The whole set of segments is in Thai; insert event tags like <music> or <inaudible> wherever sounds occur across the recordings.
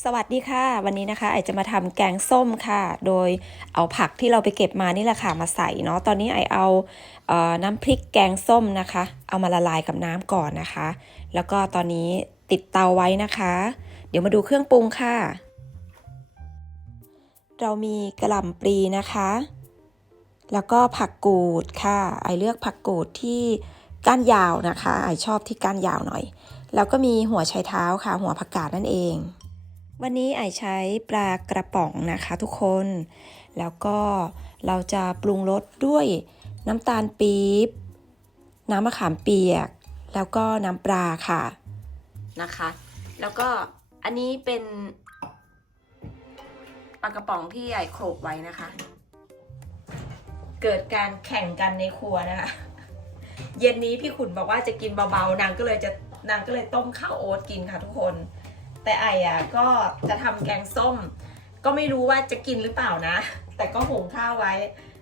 สวัสดีค่ะ วันนี้นะคะไอจะมาทำแกงส้มค่ะ โดยเอาผักที่เราไปเก็บมานี่แหละค่ะมาใส่เนาะตอนนี้ไอเอาเออน้ำพริกแกงส้มนะคะ เอามาละลายกับน้ำก่อนนะคะ แล้วก็ตอนนี้ติดเตาไว้นะคะ เดี๋ยวมาดูเครื่องปรุงค่ะ เรามีกระหล่ำปลีนะคะ แล้วก็ผักกูดค่ะ ไอเลือกผักกูดที่ก้านยาวนะคะ ไอชอบที่ก้านยาวหน่อย แล้วก็มีหัวไชเท้าค่ะ หัวผักกาดนั่นเอง วันนี้ไอใช้ปลากระป๋องนะคะทุกคน แล้วก็เราจะปรุงรสด้วยน้ำตาลปี๊บ น้ำมะขามเปียก แล้วก็น้ำปลาค่ะนะคะ แล้วก็อันนี้เป็นปลากระป๋องที่ไอโขลกไว้นะคะ เกิดการแข่งกันในครัวนะคะ เย็นนี้พี่ขุนบอกว่าจะกินเบาๆ นางก็เลยจะนางก็เลยต้มข้าวโอ๊ตกินค่ะทุกคน แต่ไออะก็จะทำแกงส้ม ก็ไม่รู้ว่าจะกินหรือเปล่านะ แต่ก็หุงข้าวไว้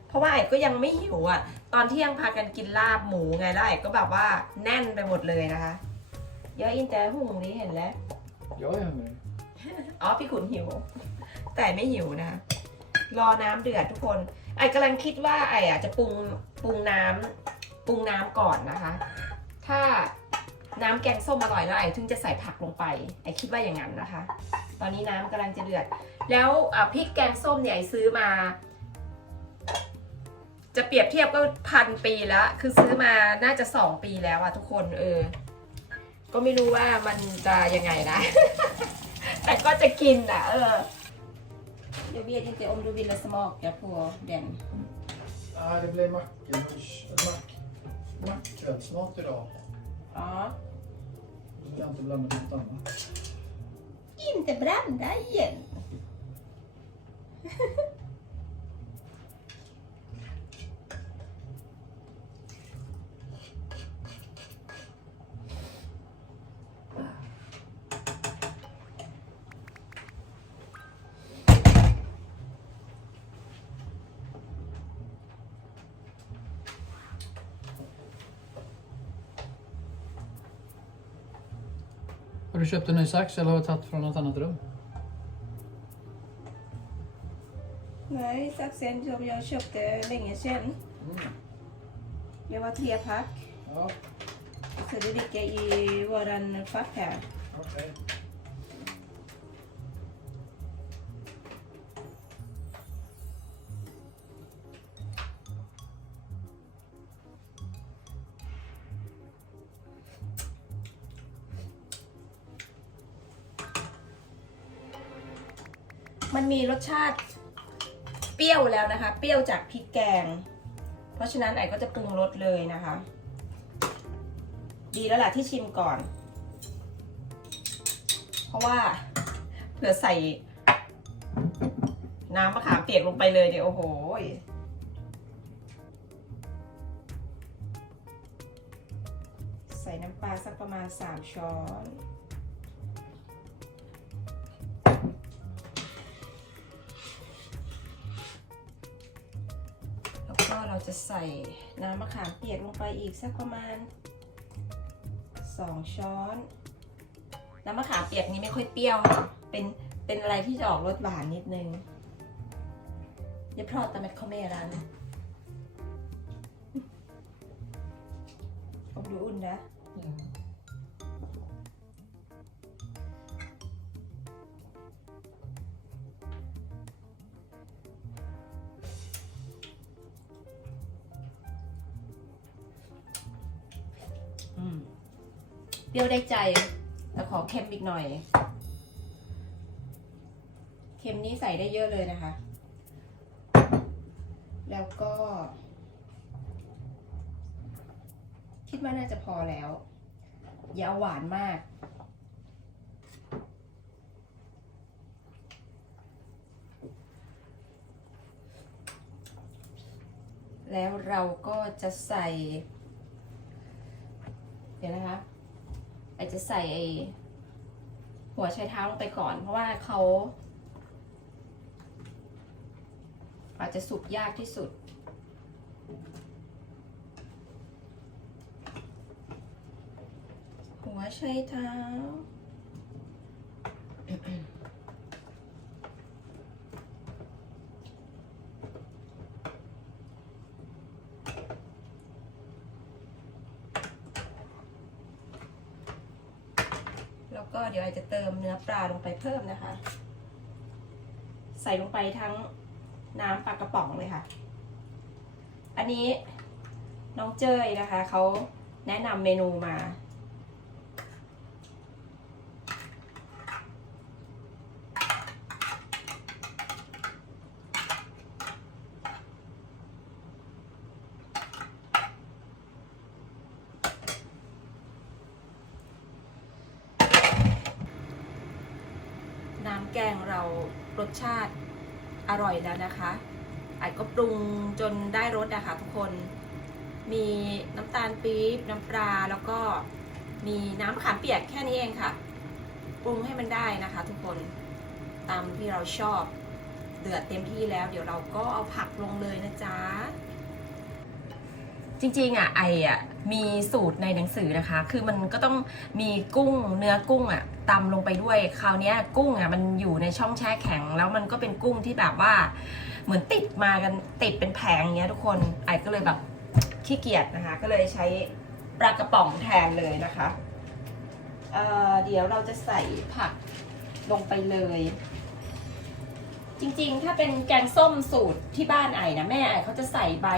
เพราะว่าไอก็ยังไม่หิวอะ ตอนเที่ยงพากันกินลาบหมูไงแล้วไอก็แบบว่าแน่นไปหมดเลยนะคะเยอะอินแต่หุงนี้เห็นแล้ว Jag är hungrig. อ๋อพี่ขุนหิว แต่ไม่หิวนะ รอน้ำเดือดทุกคน ไอกำลังคิดว่าไออะจะปรุงปรุงน้ำปรุงน้ำก่อนนะคะ ถ้า น้ำแกงส้มอร่อยแล้วไอถึงจะใส่ผักลงไปไอคิดว่าอย่างนั้นนะคะ ตอนนี้น้ำกำลังจะเดือด แล้วอะพริกแกงส้มเนี่ยไอซื้อมา จะเปรียบเทียบก็พันปีแล้ว คือซื้อมาน่าจะสองปีแล้วอะทุกคนเออ ก็ไม่รู้ว่ามันจะยังไงนะ แต่ก็จะกินอะเออ Jag vet inte om du ville smaka på den. Nej, det blir mackelunch. Mack, mackkvällsmat idag. Ja. Du kan inte blanda något annat. Inte blanda igen. <laughs> Har du köpt en ny sax eller har du tagit från något annat rum? Nej, saxen som jag köpte länge sedan. Det var tre pack. Ja, Så det ligger i våran fack här. okej.. มันมีรสชาติเปรี้ยวแล้วนะคะ เปรี้ยวจากพริกแกง เพราะฉะนั้นไอ้ก็จะปรุงรสเลยนะคะ ดีแล้วล่ะที่ชิมก่อน เพราะว่าเผื่อใส่น้ำมะขามเปียกลงไปเลยเดี๋ยวโอ้โหใส่น้ำปลาสักประมาณ 3 ช้อน เราจะใส่น้ำมะขามเปียกลงไปอีกสักประมาณ 2 ช้อน น้ำมะขามเปียกนี้ไม่ค่อยเปรี้ยวค่ะเป็นเป็นอะไรที่จะออกรสหวานนิดนึงเดี๋ยวพรอตาเม็ดคอมเมรันผมดูอุ่นนะอื เปรี้ยวได้ใจแต่ขอเค็มอีกหน่อย เค็มนี้ใส่ได้เยอะเลยนะคะ แล้วก็ คิดว่าน่าจะพอแล้ว อย่าเอาหวานมากแล้วเราก็จะใส่ เดี๋ยวนะคะ จะใส่ไอหัวไชเท้าลงไปก่อน เพราะว่าเขาอาจจะสุกยากที่สุด หัวไชเท้า ก็เดี๋ยวไอจะเติมเนื้อปลาลงไปเพิ่มนะคะ ใส่ลงไปทั้งน้ำปลากระป๋องเลยค่ะ อันนี้น้องเจยนะคะเขาแนะนำเมนูมา น้ำแกงเรารสชาติอร่อยแล้วนะคะไอ้ก็ปรุงจนได้รสอะคะทุกคน มีน้ำตาลปี๊บน้ำปลาแล้วก็มีน้ำขามเปียกแค่นี้เองค่ะ ปรุงให้มันได้นะคะทุกคนตามที่เราชอบเดือดเต็มที่แล้ว เดี๋ยวเราก็เอาผักลงเลยนะจ๊ะ จริงๆอะไออะ มีสูตรในหนังสือนะคะ คือมันก็ต้องมีกุ้งเนื้อกุ้งอะตำลงไปด้วย คราวนี้กุ้งอะมันอยู่ในช่องแช่แข็ง แล้วมันก็เป็นกุ้งที่แบบว่า เหมือนติดมากันติดเป็นแผงอย่างเงี้ยทุกคนไอ้ก็เลยแบบขี้เกียจนะคะ ก็เลยใช้ปลากระป๋องแทนเลยนะคะเเดี๋ยวเราจะใส่ผักลงไปเลย จริงๆ ถ้าเป็นแกงส้มสูตรที่บ้านไอ้นะแม่ไอ้เขาจะใส่ใบ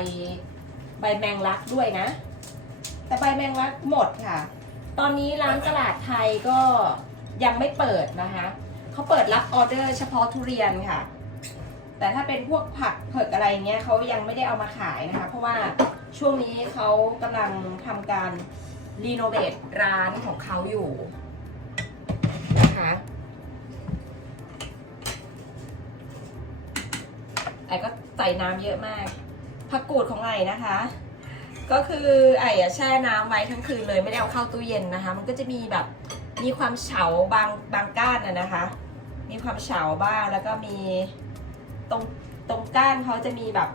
ใบแมงลักด้วยนะ แต่ใบแมงลักหมดค่ะ ตอนนี้ร้านตลาดไทยก็ยังไม่เปิดนะคะเขาเปิดรับออเดอร์เฉพาะทุเรียนค่ะ แต่ถ้าเป็นพวกผักเผือกอะไรเงี้ยเขายังไม่ได้เอามาขายนะคะ เพราะว่าช่วงนี้เขากำลังทำการรีโนเวทร้านของเขาอยู่นะคะไอ้ก็ใส่น้ำเยอะมากผักกูดของไอนะคะ ก็คือไอ้อะแช่น้ำไว้ทั้งคืนเลยไม่ได้เอาเข้าตู้เย็นนะคะ มันก็จะมีแบบมีความเฉาบางบางก้านอะนะคะ มีความเฉาบ้างแล้วก็มีตรงตรงก้านเขาจะมีแบบ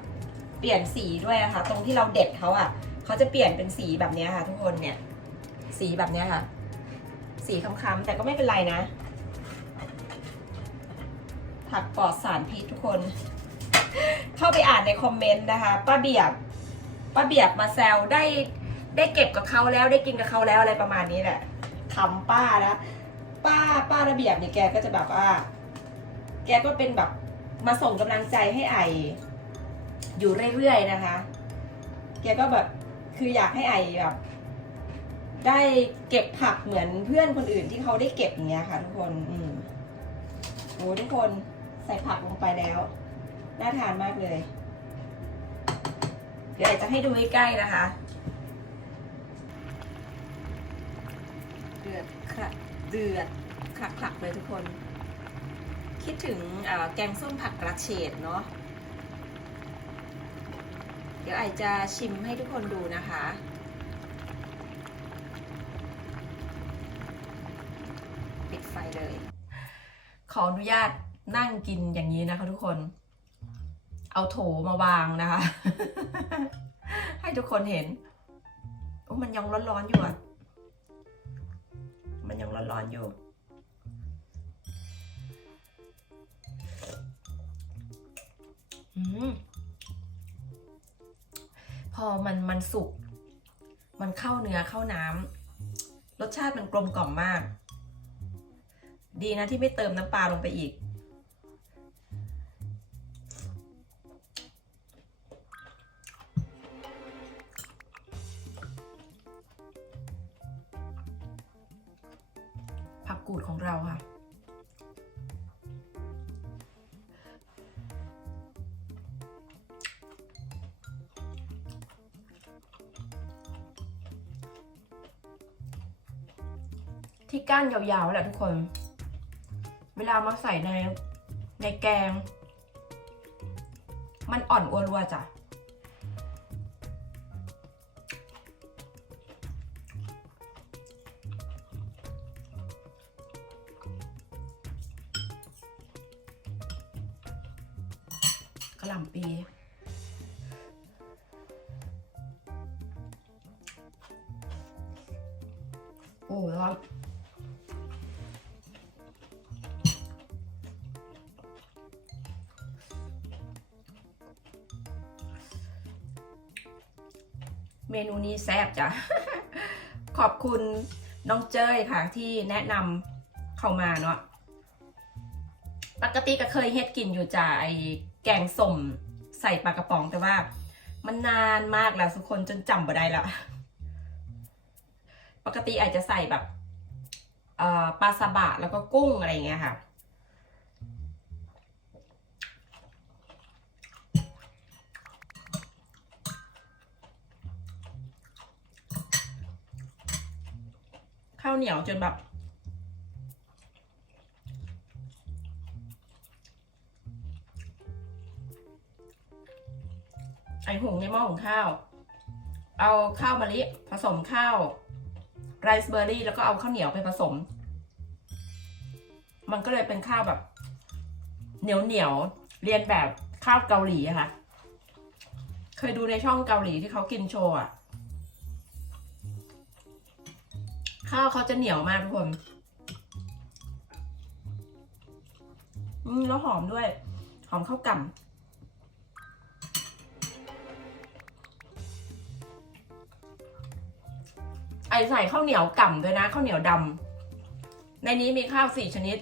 เปลี่ยนสีด้วยนะคะตรงที่เราเด็ดเขาอะเขาจะเปลี่ยนเป็นสีแบบเนี้ยค่ะ ทุกคนเนี่ย สีแบบเนี้ยค่ะ สีค้ำๆแต่ก็ไม่เป็นไรนะ ผักปลอดสารพิษทุกคน เข้าไปอ่านในคอมเมนต์นะคะป้าเบียบ ป้าเบียบมาแซวได้ได้เก็บกับเขาแล้วได้กินกับเขาแล้วอะไรประมาณนี้แหละคำป้านะป้าป้าระเบียบเนี่ยแกก็จะแบบว่า แกก็เป็นแบบมาส่งกำลังใจให้ไออยู่เรื่อยๆนะคะ แกก็แบบคืออยากให้ไอแบบได้เก็บผักเหมือนเพื่อนคนอื่นที่เขาได้เก็บอย่างเงี้ยค่ะทุกคน อืมโอ้ทุกคนใส่ผักลงไปแล้ว น่าทานมากเลย เดี๋ยวจะให้ดูใกล้ๆนะคะ เดือดค่ะเดือดคลักๆเลยทุกคน คิดถึงเอ่อแกงส้มผักกระเฉดเนาะเดี๋ยวไอจะชิมให้ทุกคนดูนะคะปิดไฟเลย ขออนุญาตนั่งกินอย่างนี้นะคะทุกคน เอาโถมาวางนะคะ ให้ทุกคนเห็นโอ้มันยังร้อนๆอยู่อะ มันยังร้อนๆอยู่ พอมันมันสุก มันเข้าเนื้อเข้าน้ำรสชาติมันกลมกล่อมมาก ดีนะที่ไม่เติมน้ำปลาลงไปอีก กูดของเราค่ะ ที่ก้านยาวๆแหละทุกคน เวลามาใส่ในในแกง มันอ่อนอ้วนวัวจ้ะ โอ้ร้อนเมนูนี้แซ่บจ้ะ ขอบคุณน้องเจ้ยค่ะ ที่แนะนำเข้ามาเนาะ ปกติก็เคยเฮ็ดกินอยู่จ้าไอแกงส้มใส่ปลากระป๋องแต่ว่า มันนานมากแล้วทุกคนจนจำบ่ได้แล้ว ปกติอาจจะใส่แบบปลาซาบะแล้วก็กุ้งอะไรเงี้ยค่ะ ข้าวเหนียวจนแบบไอหุงในหม้อหุงข้าว เอาข้าวมะลิผสมข้าว ไรซ์เบอร์รี่แล้วก็เอาข้าวเหนียวไปผสม มันก็เลยเป็นข้าวแบบ เหนียวเหนียวเรียนแบบข้าวเกาหลีอะค่ะ เคยดูในช่องเกาหลีที่เขากินโชว์อะข้าวเขาจะเหนียวมากทุกคนอืมแล้วหอมด้วย หอมข้าวกล่ำ ไอใส่ข้าวเหนียวก่ำด้วยนะข้าวเหนียวดำในนี้มีข้าวสี่ชนิด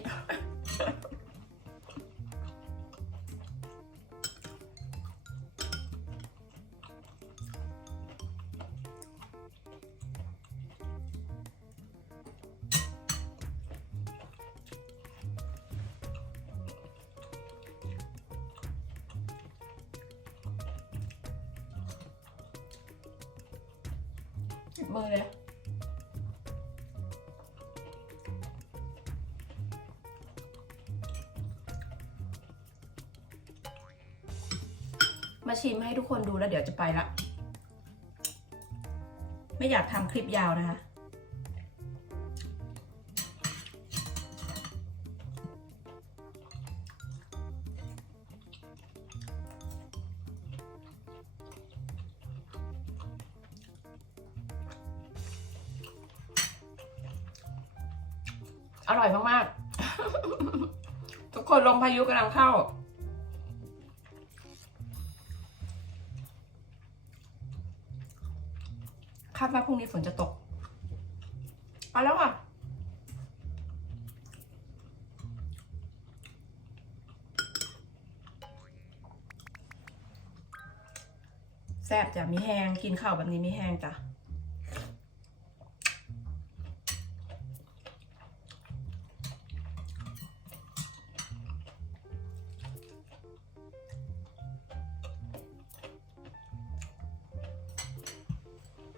จิบมือเลย มาชิมให้ทุกคนดูแล้วเดี๋ยวจะไปละ ไม่อยากทำคลิปยาวนะคะอร่อยมาก ๆ ทุกคนลมพายุกำลังเข้าาดว่าพรุ่งนี้ฝนจะตกไปแล้วอะ แซ่บจ้ะมีแห้งกินข้าวแบบนี้มีแห้งจ้ะ